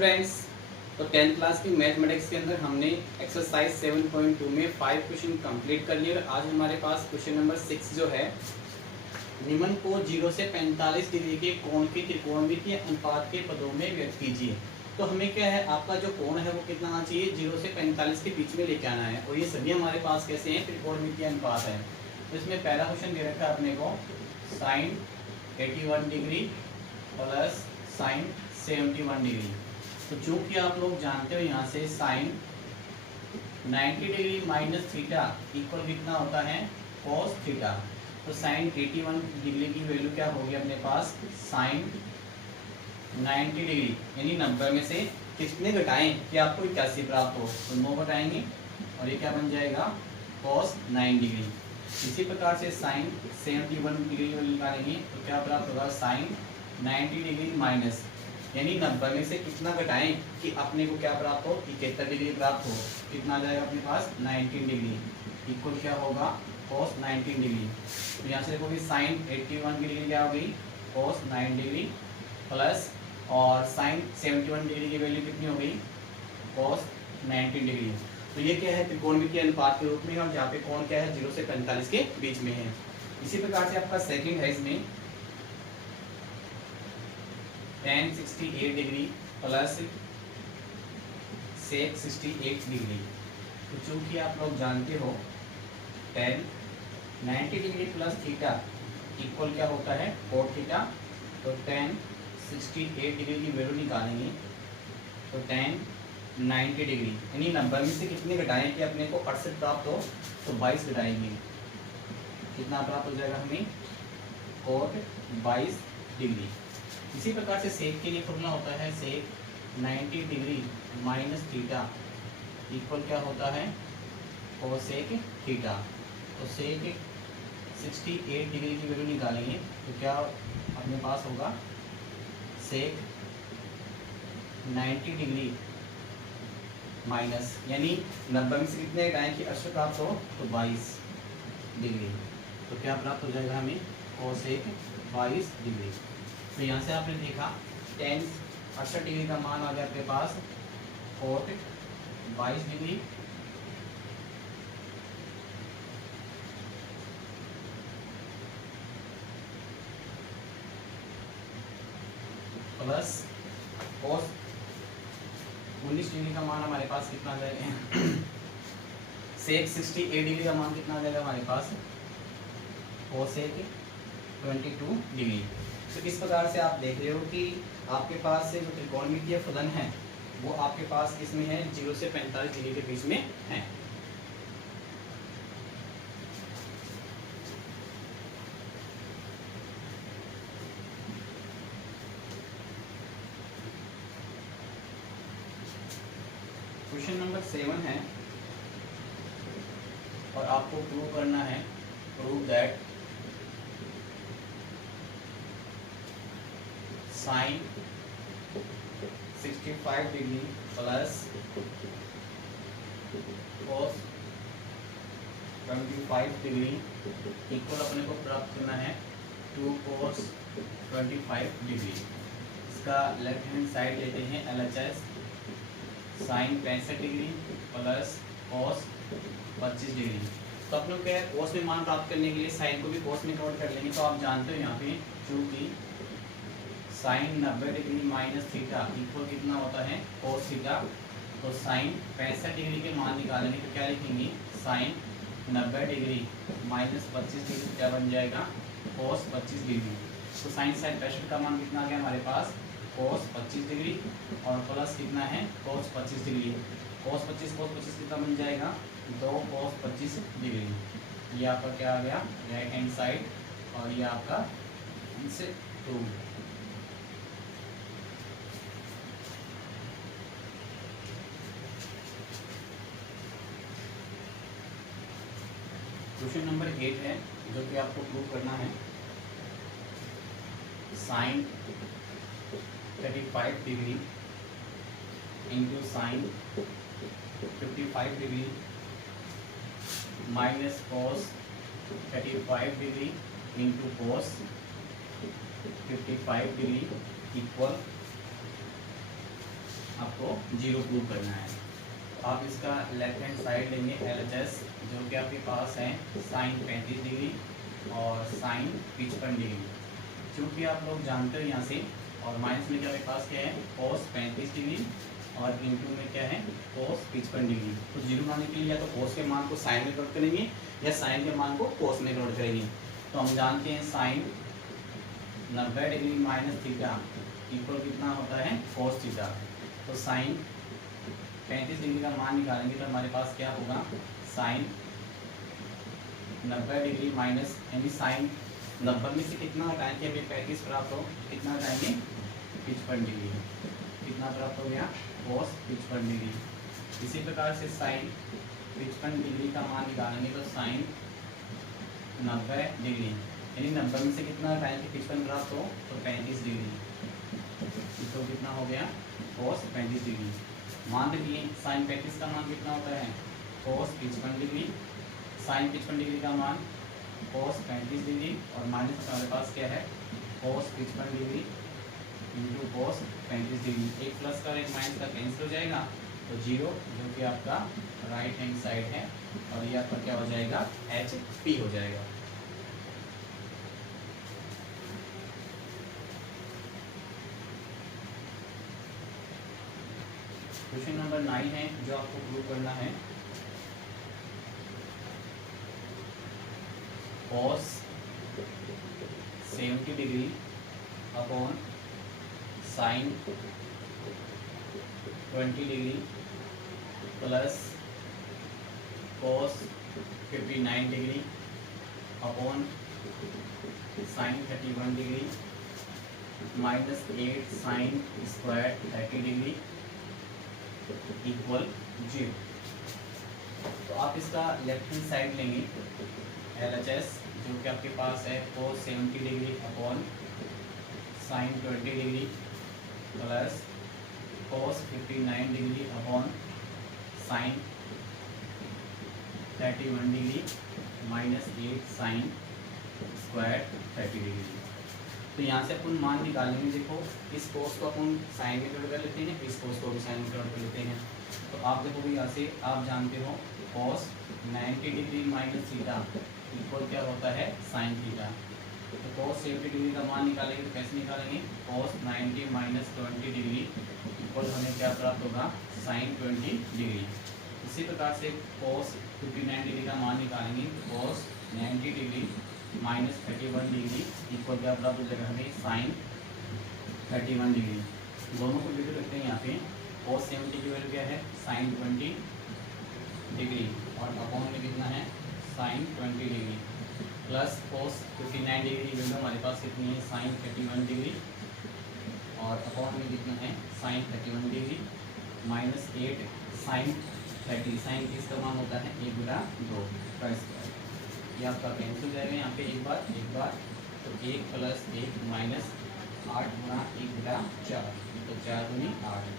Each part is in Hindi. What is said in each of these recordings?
स्टूडेंट्स, तो 10th क्लास की मैथमेटिक्स के अंदर हमने एक्सरसाइज 7.2 में 5 क्वेश्चन कंप्लीट कर लिए और आज हमारे पास क्वेश्चन नंबर 6 जो है, निम्न को 0 से 45 डिग्री के कोण के त्रिकोणमितीय अनुपात के पदों में व्यक्त कीजिए। तो हमें क्या है, आपका जो कोण है वो कितना आना चाहिए, 0 से 45 के बीच में लेके आना है और ये सभी हमारे पास कैसे हैं, त्रिकोणमितीय अनुपात है। तो इसमें पहला क्वेश्चन दे रखा है अपने को sine 81 degree plus sine 71 degree. तो चूंकि आप लोग जानते हो यहाँ से sine 90 degree minus theta equal कितना होता है, कॉस थीटा। तो साइन 81 डिग्री की वैल्यू क्या होगी अपने पास, साइन 90 डिग्री यानी 90 में से कितने घटाएं कि आपको 81 प्राप्त हो, तो 9 घटाएंगे और ये क्या बन जाएगा, कॉस 9 डिग्री। इसी प्रकार से साइन 71 डिग्री वैल्यू निकालेंगे तो क्या प्राप्त होगा, साइन 90 डिग्री माइनस यानी 90 में से कितना घटाएं कि अपने को क्या प्राप्त हो, 71 डिग्री प्राप्त हो। कितना आ जाएगा अपने पास, 19 डिग्री इक्वल क्या होगा, कॉस 19 डिग्री। तो यहाँ से देखोगे साइन 81 डिग्री क्या हो गई, कॉस 9 डिग्री प्लस और साइन 71 डिग्री की वैल्यू कितनी हो गई, कॉस 19 डिग्री। तो ये क्या है, त्रिकोणमितीय अनुपात के रूप में, और जहाँ पे कोण क्या है 0 से 45 के बीच में है। इसी प्रकार से आपका सेकंड है, इसमें tan 68 degree plus sec 68 degree. तो चूंकि आप लोग जानते हो tan 90 degree plus theta equal क्या होता है, cot थीटा। तो tan 68 डिग्री की वैल्यू निकालेंगे तो tan 90 डिग्री यानी 90 में से कितने घटाएं कि अपने को 68 प्राप्त हो, तो 22 घटाएंगे, कितना प्राप्त हो जाएगा हमें, cot 22 डिग्री। इसी प्रकार से सेक के लिए फॉर्मूला होता है सेक 90 डिग्री माइनस थीटा इक्वल क्या होता है, कोसेक थीटा। तो सेक 68 डिग्री की वैल्यू निकालेंगे तो क्या अपने पास होगा, सेक 90 डिग्री माइनस यानी 90 में से कितने घटाएं कि 80 प्राप्त हो, तो 22 डिग्री। तो क्या प्राप्त हो जाएगा हमें, कोसेक 22 डिग्री। तो यहाँ से आपने देखा tan 68 डिग्री का मान आ गया आपके पास, cot 22 degree plus cos 19 degree का मान हमारे पास कितना आ जाएगा, सेक 68 डिग्री का मान कितना आ जाएगा हमारे पास, कोसेक 22 डिग्री। तो इस प्रकार से आप देख रहे हो कि आपके पास से जो त्रिकोणमितीय फलन है वो आपके पास किसमें है, 0 से 45 डिग्री के बीच में है। क्वेश्चन नंबर 7 है और आपको प्रूव करना है, prove that sine 65 degree plus cos 25 degree equal अपने को प्राप्त करना है 2 cos 25 डिग्री। इसका लेफ्ट हैंड साइड लेते हैं LHS, sine 65 degree plus cos 25 degree. तो अपने को क्या है, कॉस में मान प्राप्त करने के लिए साइन को भी कॉस में कन्वर्ट कर लेंगे। तो आप जानते हो यहाँ पे चूंकि sine 90 degree minus theta equal कितना होता है, कोस थीटा। तो साइन 65 डिग्री के मान निकालेंगे तो क्या लिखेंगे, साइन 90 डिग्री माइनस 25 डिग्री क्या बन जाएगा, कोस 25 डिग्री। तो साइन साइन 65 का मान कितना आ गया हमारे पास, कोस 25 डिग्री और प्लस कितना है, कोस 25 डिग्री। कोस 25 कितना बन जाएगा, 2 कोस 25 डिग्री। ये आपका क्या आ गया, राइट हैंड साइड, और ये आपका आंसर 2। क्वेश्चन नंबर 8 है जो कि आपको प्रूव करना है, sine 35 degree into sine 55 degree minus cos 35 degree into cos 55 degree equal आपको 0 प्रूव करना है। तो आप इसका लेफ्ट हैंड साइड लेंगे LHS, जो कि आपके पास है साइन 35 डिग्री और साइन 55 डिग्री, क्योंकि आप लोग जानते हो यहाँ से, और माइनस में क्या आपके पास क्या है कोस 35 डिग्री और इंटू में क्या है कोस 55 डिग्री। तो 0 लाने के लिए या तो कोस के मान को साइन में कन्वर्ट करेंगे या साइन के मान को कोस में कन्वर्ट करेंगे। तो हम जानते हैं sine 90 degree minus theta equal कितना होता है कोस थीटा। तो साइन 35 डिग्री का मान निकालेंगे तो हमारे पास क्या होगा साइन 90 डिग्री माइनस, यानी साइन 90 में से कितना हटाएंगे हमें 35 प्राप्त हो, कितना हटाएंगे 55 डिग्री, कितना प्राप्त हो गया कोस 55 डिग्री। इसी प्रकार से साइन 55 डिग्री का मान निकालेंगे तो साइन 90 डिग्री, यानी 90 में से कितना हटाएंगे 55 प्राप्त हो तो 35 डिग्री, तो कितना हो गया कोस 35 डिग्री। मान रखिए साइन 35 का मान कितना होता है कोस 55 डिग्री, साइन 55 डिग्री का मान कोस 35 डिग्री और माइनस हमारे पास क्या है कोस 55 डिग्री इंटू कोस 35 डिग्री। एक प्लस का और एक माइनस का कैंसिल हो जाएगा तो 0, जो कि आपका राइट हैंड साइड है, और ये आपका क्या हो जाएगा HP हो जाएगा। क्वेश्चन नंबर 9 है जो आपको प्रूव करना है। cos 70 degree upon sine 20 degree plus cos 59 degree upon sine 31 degree minus 8 sine square 30 degree equal 0। तो आप इसका लेफ्ट हैंड साइड लेंगे LHS, जो कि आपके पास है cos 70 degree upon sine 20 degree plus cos 59 degree upon sine 31 degree minus 8 sine square 30 degree. तो यहाँ से अपन मान निकालेंगे। देखो इस कोस को अपन साइन में कन्वर्ट कर लेते हैं, इस कोस को भी साइन में कन्वर्ट कर लेते हैं। तो आप देखो भी यहाँ से आप जानते हो cos 90 degree minus theta equal क्या होता है साइन थीटा। तो cos 70 डिग्री का मान निकालेंगे तो कैसे निकालेंगे cos 90 माइनस 20 डिग्री इक्वल हमें क्या प्राप्त होगा साइन 20 डिग्री। इसी प्रकार से cos 59 डिग्री का मान निकालेंगे cos 90 degree minus 31 degree equal क्या प्राप्त हो जाएगा हमें साइन 31 डिग्री। दोनों को वैल्यू रखते हैं यहाँ पे। cos 70 की वैल्यू क्या है साइन 20 डिग्री और अपॉन में कितना है sine 20 degree plus cos 59 degree की वैल्यू हमारे पास कितनी है साइन 31 डिग्री और अपॉन में कितना है sine 31 degree minus 8 sine 30। Sine 30 का मान होता है 1 गुना 2 का स्क्वायर। ये आपका कैंसिल हो जाएगा यहाँ पे एक बार तो 1 प्लस 1 माइनस 8 गुना 1 गुना 4 तो 4 गुनी 8,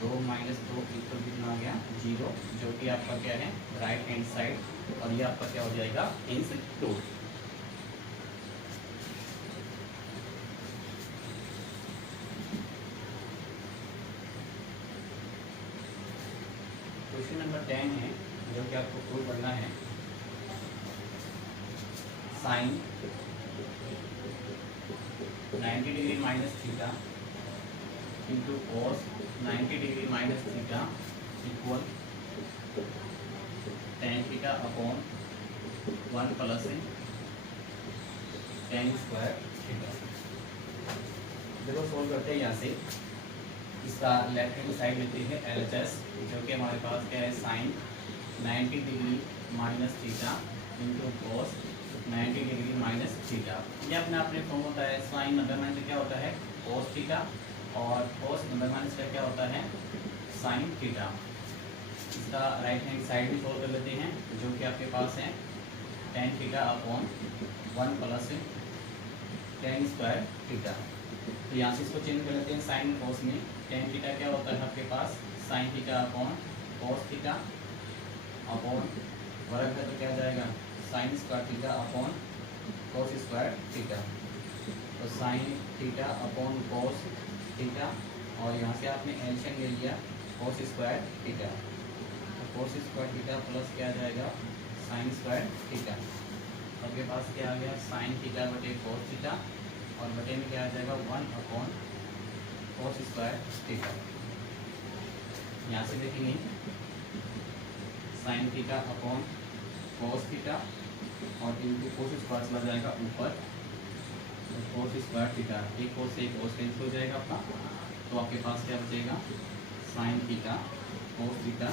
2 माइनस 2 इक्वल कितना हो गया 0, जो कि आपका क्या है राइट हैंड साइड, और ये आपका क्या हो जाएगा इंस्टीट्यूट। क्वेश्चन नंबर 10 है जो कि आपको प्रूव करना है। Sine 90 degree minus theta into cos 90 degree minus theta equal tan theta upon 1 plus tan square theta. देखो सोल्व करते हैं यहाँ से। इसका लेफ्ट हैंड साइड लेते हैं LHS, जो कि हमारे पास क्या है sine 90 degree minus theta into cos 90 degree minus theta. ये अपने फॉर्म होता है साइन 90 माइनस क्या होता है cos थीटा और cos 90 माइनस का क्या होता है साइन थीटा। इसका राइट हैंड साइड भी सोल्व कर लेते हैं, जो कि आपके पास है tan theta upon 1 plus tan square theta. तो यहाँ से इसको चेंज कर लेते हैं साइन cos में। tan थीटा क्या होता है आपके पास sine theta upon cos theta upon वर्ग है तो क्या जाएगा sine square theta upon cos square theta. तो sine theta upon cos theta और यहाँ से आपने एलसीएम ले लिया cos स्क्वायर थीटा, तो cos स्क्वायर थीटा प्लस क्या आ जाएगा sin स्क्वायर थीटा। आपके पास क्या आ गया sin थीटा बटे cos थीटा और बटे में क्या आ जाएगा 1/cos स्क्वायर थीटा। यहाँ से देखेंगे sin theta upon cos theta और इनटू cos स्क्वायर चला जाएगा ऊपर, तो cos स्क्वायर थीटा एक cos से एक cos कैंसिल हो जाएगा आपका, तो आपके पास क्या बचेगा sin थीटा cos थीटा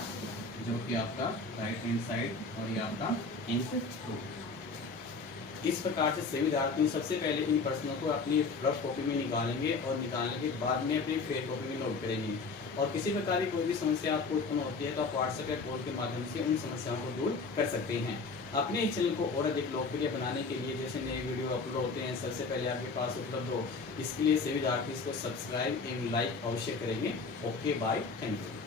जो कि आपका राइट हैंड साइड और ये आपका आंसर 2। इस प्रकार से सभी विद्यार्थी सबसे पहले इन प्रश्नों को अपनी रफ कॉपी में निकालेंगे और निकालने के बाद में अपनी फेयर कॉपी में नोट करेंगे। और किसी प्रकार की कोई भी समस्या आपको उत्पन्न होती है तो आप व्हाट्सएप या कॉल के माध्यम से उन समस्याओं को दूर कर सकते हैं। अपने इस चैनल को और अधिक लोकप्रिय बनाने के लिए जैसे नए वीडियो अपलोड होते हैं सबसे पहले आपके पास उपलब्ध हो, इसके लिए सभी विद्यार्थी इसको सब्सक्राइब एवं लाइक अवश्य करेंगे। Okay bye, thank you.